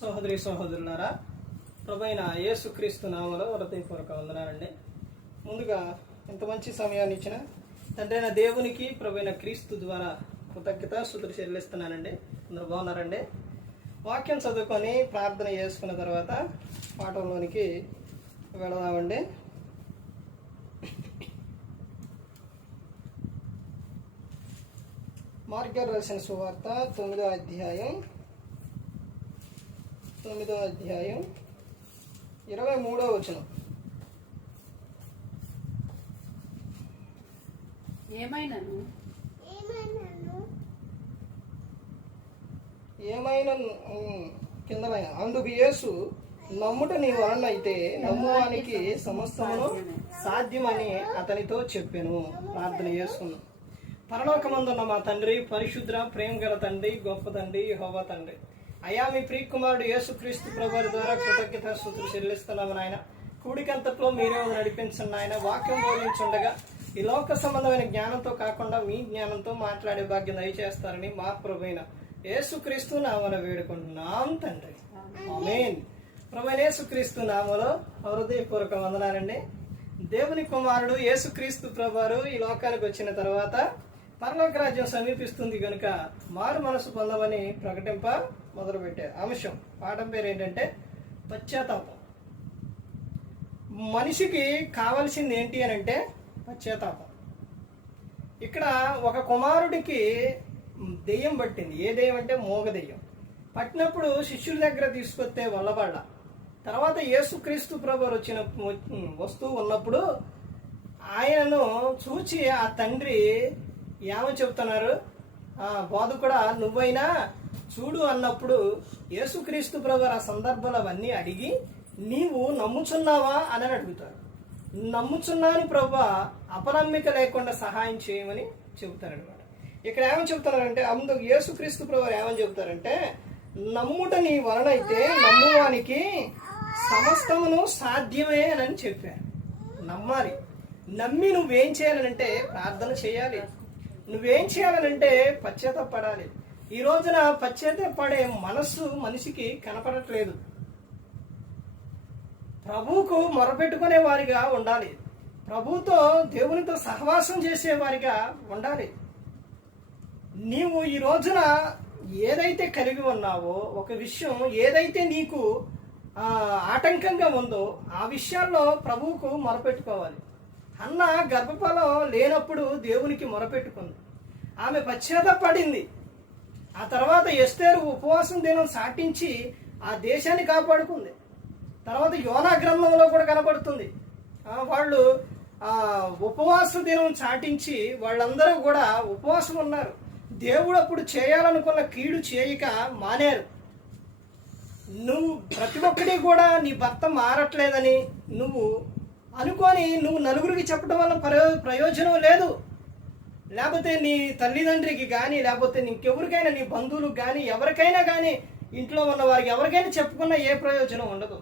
సహోదరి సహోదరులారా, ప్రభువైన యేసుక్రీస్తు నామములో హృదయపూర్వక వందనాలండి. ముందుగా ఇంత మంచి సమయాన్ని ఇచ్చిన తండ్రైన దేవునికి ప్రభువైన క్రీస్తు ద్వారా కృతజ్ఞతాస్తుతులు చెల్లిస్తున్నానండి. అందరూ బాగున్నారండి. వాక్యం చదువుకొని ప్రార్థన చేసుకున్న తర్వాత పాఠంలోనికి వెళదామండి. మార్కు గారు రాసిన సువార్త 9వ అధ్యాయం 23వ వచనం. ఏమైనను కిందమైన అందుకు యేసు, నమ్ముట నీ వలన అయితే నమ్మువానికి సమస్తమును సాధ్యమని అతనితో చెప్పాను. ప్రార్థన చేసుకున్నాం. పరలోకమందున్న మా తండ్రి, పరిశుద్ర ప్రేమ గల తండ్రి, గొప్ప తండ్రి, యెహోవా తండ్రి, అయ్యా మీ ప్రియకుమారుడు యేసుక్రీస్తు ప్రభువారి ద్వారా కృతజ్ఞతాస్తుతులు చెల్లిస్తున్నాము నాయన. కూడికంతట్లో మీరే నడిపించండి ఆయన. వాక్యం బోధించుండగా ఈ లోక సంబంధమైన జ్ఞానంతో కాకుండా మీ జ్ఞానంతో మాట్లాడే భాగ్యం దయచేస్తారని మా ప్రభువైన యేసుక్రీస్తు నామమున వేడుకుంటున్నాం తండ్రి, ఆమేన్. ప్రభువైన యేసుక్రీస్తు నామములో హృదయపూర్వక వందనాలండి. దేవుని కుమారుడు యేసుక్రీస్తు ప్రభువారు ఈ లోకానికి వచ్చిన తర్వాత పరలోక రాజ్యం సమీపిస్తుంది కనుక మారు మనసు పొందమని ప్రకటింప మొదలుపెట్టారు. అంశం పాఠం పేరు ఏంటంటే పశ్చాత్తాపం. మనిషికి కావలసింది ఏంటి అని అంటే పశ్చాత్తాపం. ఇక్కడ ఒక కుమారుడికి దెయ్యం పట్టింది. ఏ దెయ్యం అంటే మోగ దెయ్యం పట్టినప్పుడు శిష్యుల దగ్గర తీసుకొస్తే వల్లబడ్డ తర్వాత యేసుక్రీస్తు ప్రభువారు వచ్చిన వస్తువు ఉన్నప్పుడు ఆయనను చూచి ఆ తండ్రి ఏమని చెప్తున్నారు, బోధకుడా నువ్వైనా చూడు అన్నప్పుడు యేసుక్రీస్తు ప్రభువారు ఆ సందర్భంలో అవన్నీ అడిగి నీవు నమ్ముచున్నావా అని అడుగుతారు. నమ్ముచున్నాను ప్రభువా, అపనమ్మిక లేకుండా సహాయం చేయమని చెబుతారనమాట. ఇక్కడ ఏమని చెబుతున్నారంటే అందుకు యేసుక్రీస్తు ప్రభువారు ఏమని చెబుతారంటే, నమ్ముట నీ వలన అయితే నమ్మువానికి సమస్తమును సాధ్యమే అని చెప్పారు. నమ్మాలి. నమ్మి నువ్వేం చేయాలనంటే ప్రార్థన చేయాలి. నువ్వేం చేయాలనంటే పశ్చాత్తాపడాలి. ఈ రోజున పశ్చాత్తాపడే మనస్సు మనిషికి కనపడట్లేదు. ప్రభువుకు మొరపెట్టుకునే వారిగా ఉండాలి. ప్రభువుతో దేవునితో సహవాసం చేసేవారిగా ఉండాలి. నీవు ఈ రోజున ఏదైతే కలిగి ఉన్నావో, ఒక విషయం ఏదైతే నీకు ఆటంకంగా ఉందో ఆ విషయాల్లో ప్రభువుకు మొరపెట్టుకోవాలి. అన్న గర్భఫలం లేనప్పుడు దేవునికి మొరపెట్టుకుంది. ఆమె పశ్చాత్తాపడింది. ఆ తర్వాత ఎస్తేరు ఉపవాసం దినం సాటించి ఆ దేశాన్ని కాపాడుకుంది. తర్వాత యోనా గ్రంథంలో కూడా కనబడుతుంది. వాళ్ళు ఉపవాస దినం చాటించి వాళ్ళందరూ కూడా ఉపవాసం ఉన్నారు. దేవుడు అప్పుడు చేయాలనుకున్న కీడు చేయక మానేరు. నువ్వు ప్రతి ఒక్కటి కూడా నీ భర్త మారట్లేదని నువ్వు అనుకొని నువ్వు నలుగురికి చెప్పడం వల్ల ప్రయోజనం లేదు. లేకపోతే నీ తల్లిదండ్రికి కానీ, లేకపోతే ఇంకెవరికైనా నీ బంధువులకు కానీ, ఎవరికైనా కానీ, ఇంట్లో ఉన్న వారికి ఎవరికైనా చెప్పుకున్నా ఏ ప్రయోజనం ఉండదు.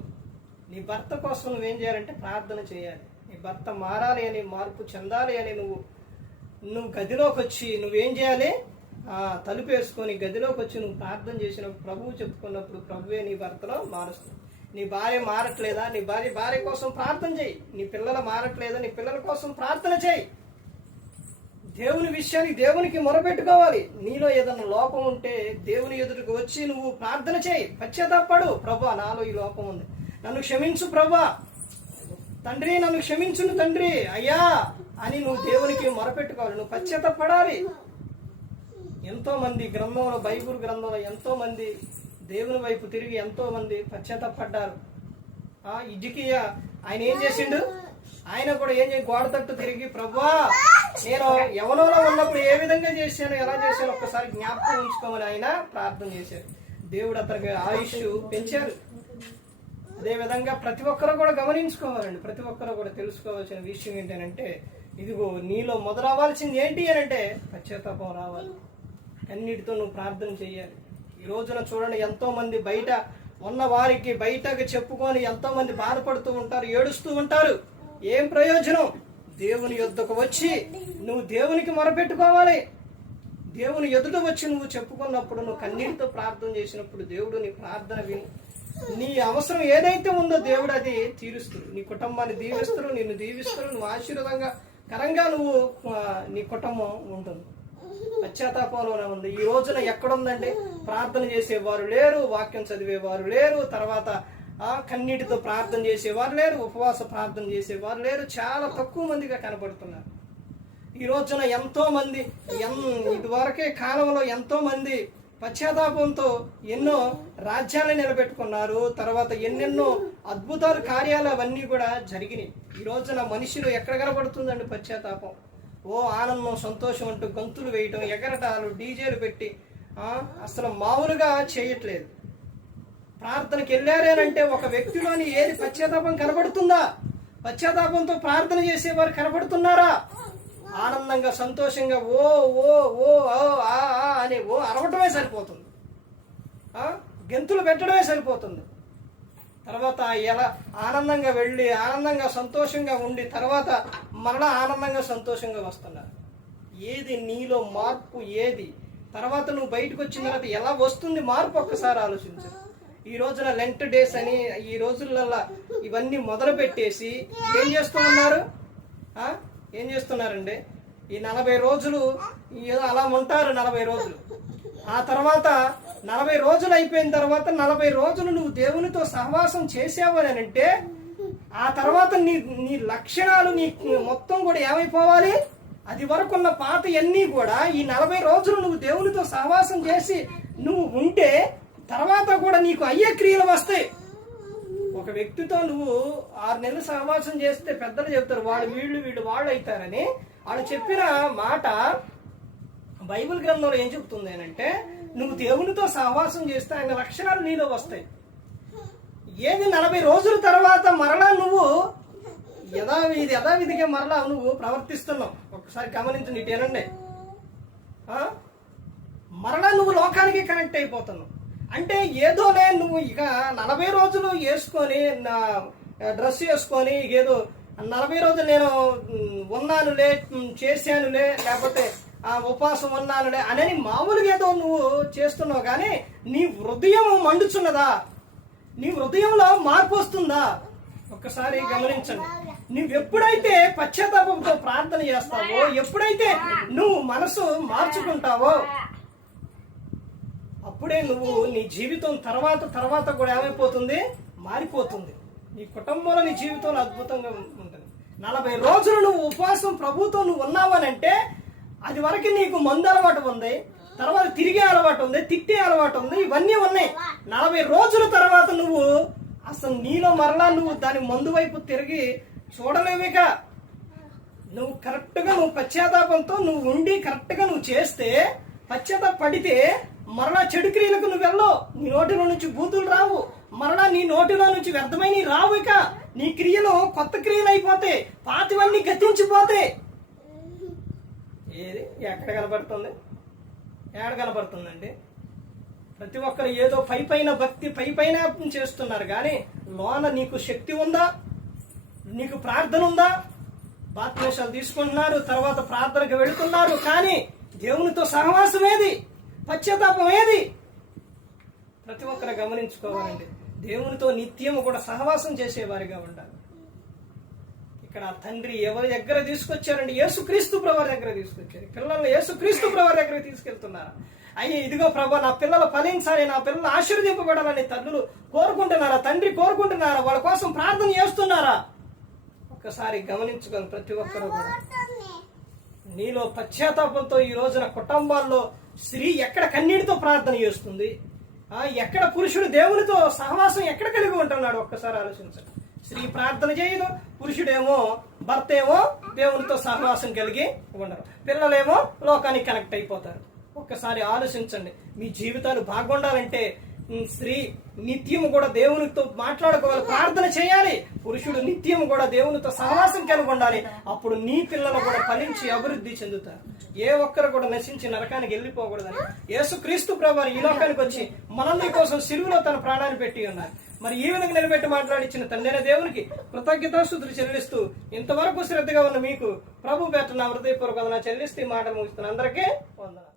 నీ భర్త కోసం నువ్వేం చేయాలంటే ప్రార్థన చేయాలి. నీ భర్త మారాలి అని, మార్పు చెందాలి అని నువ్వు గదిలోకి వచ్చి నువ్వేం చేయాలి, తలుపు వేసుకొని గదిలోకి వచ్చి నువ్వు ప్రార్థన చేసినప్పుడు, ప్రభువు చెప్పుకున్నప్పుడు ప్రభువే నీ భర్తలో మారుస్తుంది. నీ భార్య మారట్లేదా, నీ భార్య కోసం ప్రార్థన చేయి. నీ పిల్లలు మారట్లేదా, నీ పిల్లల కోసం ప్రార్థన చేయి. దేవుని విషయానికి దేవునికి మొరపెట్టుకోవాలి. నీలో ఏదైనా లోపం ఉంటే దేవుని ఎదుటికి వచ్చి నువ్వు ప్రార్థన చేయి. పశ్చాత్తాపడు. ప్రభువా నాలో ఈ లోపం ఉంది, నన్ను క్షమించు ప్రభువా, తండ్రి నన్ను క్షమించును తండ్రి అయ్యా అని నువ్వు దేవునికి మొరపెట్టుకోవాలి. నువ్వు పశ్చాత్తాపడాలి. ఎంతో మంది గ్రంథంలో, బైబిల్ గ్రంథంలో ఎంతో మంది దేవుని వైపు తిరిగి ఎంతో మంది పశ్చాత్తాపడ్డారు. ఇజికియా ఆయన ఏం చేసిండు, ఆయన కూడా ఏం చేసి గోడ తట్టు తిరిగి ప్రభువా నేను యవ్వనంలో ఉన్నప్పుడు ఏ విధంగా చేశాను, ఎలా చేశాను ఒక్కసారి జ్ఞాపకం ఉంచుకోమని ఆయన ప్రార్థన చేశారు. దేవుడు అతనికి ఆయుష్ పెంచారు. అదేవిధంగా ప్రతి ఒక్కరు కూడా గమనించుకోవాలండి. ప్రతి ఒక్కరు కూడా తెలుసుకోవాల్సిన విషయం ఏంటంటే, ఇదిగో నీలో మొదలవ్వాల్సింది ఏంటి అని అంటే పశ్చాత్తాపం రావాలి. అన్నిటితో నువ్వు ప్రార్థన చేయాలి. ఈ రోజున చూడండి, ఎంతో మంది బయట ఉన్న వారికి బయటకు చెప్పుకొని ఎంతో మంది బాధపడుతూ ఉంటారు, ఏడుస్తూ ఉంటారు. ఏం ప్రయోజనం? దేవుని యొద్దకు వచ్చి నువ్వు దేవునికి మొరపెట్టుకోవాలి. దేవుని ఎదుట వచ్చి నువ్వు చెప్పుకున్నప్పుడు, నువ్వు కన్నీటితో ప్రార్థన చేసినప్పుడు దేవుడు నీ ప్రార్థన విని నీ అవసరం ఏదైతే ఉందో దేవుడు అది తీరుస్తుంది. నీ కుటుంబాన్ని దీవిస్తారు, నిన్ను దీవిస్తారు, నువ్వు ఆశీర్వాదంగా కరంగా నువ్వు నీ కుటుంబం ఉంటుంది. పశ్చాత్తాపంలోనే ఉంది. ఈ రోజున ఎక్కడుందండి? ప్రార్థన చేసేవారు లేరు, వాక్యం చదివేవారు లేరు, తర్వాత కన్నీటితో ప్రార్థన చేసేవారు లేరు, ఉపవాస ప్రార్థన చేసేవారు లేరు. చాలా తక్కువ మందిగా కనబడుతున్నారు. ఈ రోజున ఎంతో మంది ఇదివరకే కాలంలో ఎంతో మంది పశ్చాత్తాపంతో ఎన్నో రాజ్యాలను నిలబెట్టుకున్నారు. తర్వాత ఎన్నెన్నో అద్భుతాలు, కార్యాలు అవన్నీ కూడా జరిగినాయి. ఈ రోజున మనుషులు ఎక్కడ కనబడుతుందండి పశ్చాత్తాపం? ఓ ఆనందం, సంతోషం అంటూ గంతులు వేయటం, ఎగరటాలు, డీజేలు పెట్టి అసలు మామూలుగా చేయట్లేదు. ప్రార్థనకి వెళ్ళారేనంటే ఒక వ్యక్తిలోని ఏది పశ్చాత్తాపం కనబడుతుందా? పశ్చాత్తాపంతో ప్రార్థన చేసేవారు కనబడుతున్నారా? ఆనందంగా, సంతోషంగా ఓ ఓ ఓ ఆ అని అరవటమే సరిపోతుంది, గెంతులు పెట్టడమే సరిపోతుంది. తర్వాత ఎలా ఆనందంగా వెళ్ళి ఆనందంగా సంతోషంగా ఉండి తర్వాత మరలా ఆనందంగా సంతోషంగా వస్తున్నారు. ఏది నీలో మార్పు? ఏది తర్వాత నువ్వు బయటకు వచ్చిన తర్వాత ఎలా వస్తుంది మార్పు? ఒక్కసారి ఆలోచించు. ఈ రోజున లెంట్ డేస్ అని ఈ రోజులలో ఇవన్నీ మొదలు పెట్టేసి ఏం చేస్తూ ఉన్నారు? ఏం చేస్తున్నారండి? ఈ 40 రోజులు ఏదో అలా ఉంటారు. 40 రోజులు ఆ తర్వాత 40 రోజులు అయిపోయిన తర్వాత 40 రోజులు నువ్వు దేవునితో సహవాసం చేసావు అని అంటే ఆ తర్వాత నీ లక్షణాలు నీ మొత్తం కూడా ఏమైపోవాలి? అది వరకు ఉన్న పాత అన్నీ కూడా ఈ 40 రోజులు నువ్వు దేవునితో సహవాసం చేసి నువ్వు ఉంటే తర్వాత కూడా నీకు అయ్యే క్రియలు వస్తాయి. ఒక వ్యక్తితో నువ్వు 6 నెలలు సహవాసం చేస్తే పెద్దలు చెప్తారు వీళ్ళు వాళ్ళు అవుతారని. వాళ్ళు చెప్పిన మాట బైబిల్ గ్రంథంలో ఏం చెప్తుంది అంటే నువ్వు దేవునితో సహవాసం చేస్తే ఆయన లక్షణాలు నీలో వస్తాయి. ఏది 40 రోజుల తర్వాత మరలా నువ్వు యథావిధిగా మరలా నువ్వు ప్రవర్తిస్తున్నావు. ఒకసారి గమనించండి, ఇటేనండి. మరలా నువ్వు లోకానికి కనెక్ట్ అయిపోతున్నావు. అంటే ఏదోలే నువ్వు ఇక 40 రోజులు వేసుకొని డ్రెస్ వేసుకొని ఏదో 40 రోజులు నేను ఉన్నానులే, చేశానులే, లేకపోతే ఉపవాసం ఉన్నానులే అని మామూలుగా ఏదో నువ్వు చేస్తున్నావు. కానీ నీ హృదయం మండుచున్నదా? నీ హృదయంలో మార్పు వస్తుందా? ఒక్కసారి గమనించండి. నువ్వెప్పుడైతే పశ్చాత్తాపంతో ప్రార్థన చేస్తావో, ఎప్పుడైతే నువ్వు మనసు మార్చుకుంటావో అప్పుడే నువ్వు నీ జీవితం తర్వాత కూడా ఏమైపోతుంది? మారిపోతుంది. నీ కుటుంబంలో నీ జీవితంలో అద్భుతంగా ఉంటుంది. 40 రోజులు నువ్వు ఉపవాసం ప్రభుతో నువ్వు ఉన్నావనంటే అది వరకు నీకు మందు అలవాటు ఉంది, తర్వాత తిరిగే అలవాటు ఉంది, తిట్టే అలవాటు ఉంది, ఇవన్నీ ఉన్నాయి. 40 రోజుల తర్వాత నువ్వు అసలు నీలో మరలా నువ్వు దాని మందు వైపు తిరిగి చూడలేవిక. నువ్వు కరెక్ట్గా నువ్వు పశ్చాత్తాపంతో నువ్వు ఉండి కరెక్ట్గా నువ్వు చేస్తే, పశ్చాత్తాప పడితే మరలా చెడు క్రియలకు నువ్వు వెళ్ళవు. నీ నోటిలో నుంచి బూతులు రావు, మరలా నీ నోటిలో నుంచి వ్యర్థమైన రావు. ఇక నీ క్రియలు కొత్త క్రియలు అయిపోతాయి, పాతవన్నీ గతించిపోతాయి. ఏది ఎక్కడ కనబడుతుంది? ఏడ కనబడుతుందండి? ప్రతి ఒక్కరు ఏదో పైపైన భక్తి పైపైన చేస్తున్నారు, కానీ లోన నీకు శక్తి ఉందా? నీకు ప్రార్థన ఉందా? బాప్తిస్మాలు తీసుకుంటున్నారు, తర్వాత ప్రార్థనకు వెళుతున్నారు, కానీ దేవునితో సహవాసం ఏది? పశ్చాత్తాపం ఏది? ప్రతి ఒక్కరు గమనించుకోవాలండి. దేవునితో నిత్యము కూడా సహవాసం చేసేవారిగా ఉండాలి. ఇక్కడ తండ్రి ఎవరి దగ్గర తీసుకొచ్చారండి? యేసుక్రీస్తు ప్రభువారి దగ్గర తీసుకొచ్చారు. పిల్లల్ని యేసుక్రీస్తు ప్రభువారి దగ్గర తీసుకెళ్తున్నారు. అయ్యి ఇదిగో ప్రభు, నా పిల్లలు ఫలించాలి, నా పిల్లలు ఆశీర్వదింపబడాలని తల్లులు కోరుకుంటున్నారా? తండ్రి కోరుకుంటున్నారా? వాళ్ళ కోసం ప్రార్థన చేస్తున్నారా? ఒక్కసారి గమనించుకొని ప్రతి ఒక్కరు కూడా నీలో పశ్చాత్తాపంతో ఈ రోజున కుటుంబాల్లో స్త్రీ ఎక్కడ కన్నీటితో ప్రార్థన చేస్తుంది, ఎక్కడ పురుషుడు దేవునితో సహవాసం ఎక్కడ కలిగి ఉంటున్నాడు? ఒక్కసారి ఆలోచించండి. స్త్రీ ప్రార్థన చేయదు, పురుషుడేమో భర్త ఏమో దేవునితో సహవాసం కలిగి ఉండరు, పిల్లలేమో లోకానికి కనెక్ట్ అయిపోతారు. ఒక్కసారి ఆలోచించండి. మీ జీవితాలు బాగుండాలంటే స్త్రీ నిత్యము కూడా దేవునితో మాట్లాడుకోవాలి, ప్రార్థన చేయాలి. పురుషుడు నిత్యము కూడా దేవునితో సహవాసం కలిగి ఉండాలి. అప్పుడు నీ పిల్లలు కూడా ఫలించి అభివృద్ధి చెందుతారు. ఏ ఒక్కరు కూడా నశించి నరకానికి వెళ్ళిపోకూడదని యేసుక్రీస్తు ప్రభువారు ఈ లోకానికి వచ్చి మనందరి కోసం సిలువలో తన ప్రాణాన్ని పెట్టి ఉన్నారు. మరి ఈ విధంగా నిలబెట్టి మాట్లాడిచ్చిన తండ్రి దేవునికి కృతజ్ఞతాస్తుతులు చెల్లిస్తూ ఇంతవరకు శ్రద్ధగా ఉన్న మీకు ప్రభు పేట నా హృదయపూర్వక చెల్లిస్తూ ఈ మాట ముగిస్తున్న అందరికీ వందనాలు.